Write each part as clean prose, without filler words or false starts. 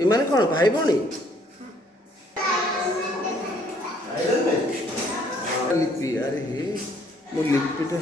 एमाने कौन भाई भौणी लिपि अरे हे मो लिपिटा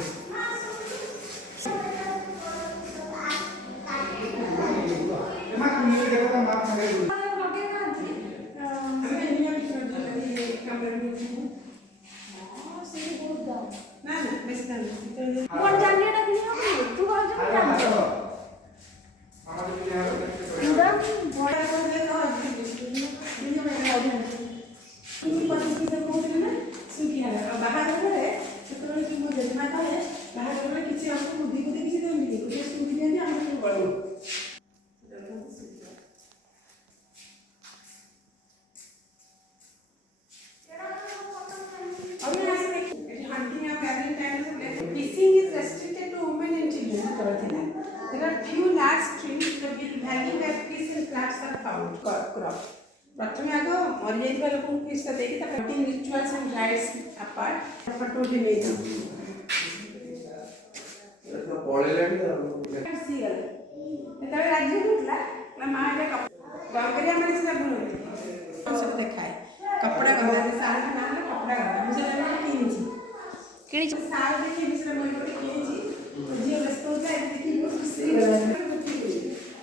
Fishing is restricted to women and children. There are few large streams where fish and crabs are found. Crop. प्रथम आग मरी जाइबा लोक फिश का देकी ता cutting rituals and rights apart photo भी ले दो तो पळेलानी सीएल एतबे राज्य होतला ना मां जे गंगरिया माने से बुनो सब देखाय कपड़ा गंदा से साल ना कपड़ा गंदा मुझे लगा किनी साल देखि बिसरे मोर कोटी किनी जे व्यस्त होता है देखि बहुत खुशी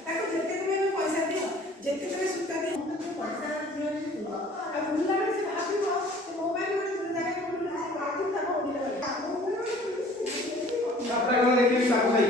ताको जते तुम्हें पैसा दियो जते तुम्हें सुता दे अब मुल्ला से भाभी को मोबाइल में जाके फोटो से बात था ओडिला कपड़ा गंदा देखि साफ भाई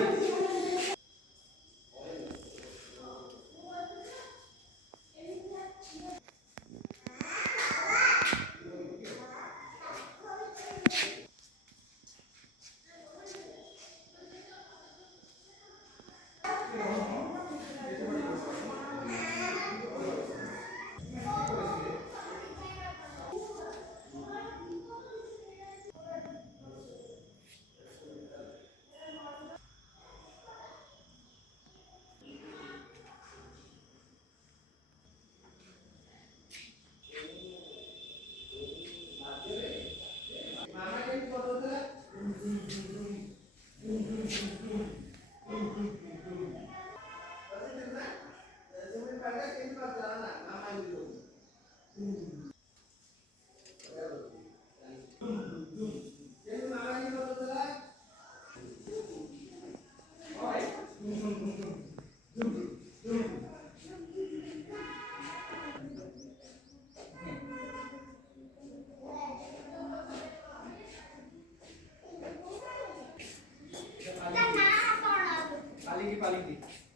पाली की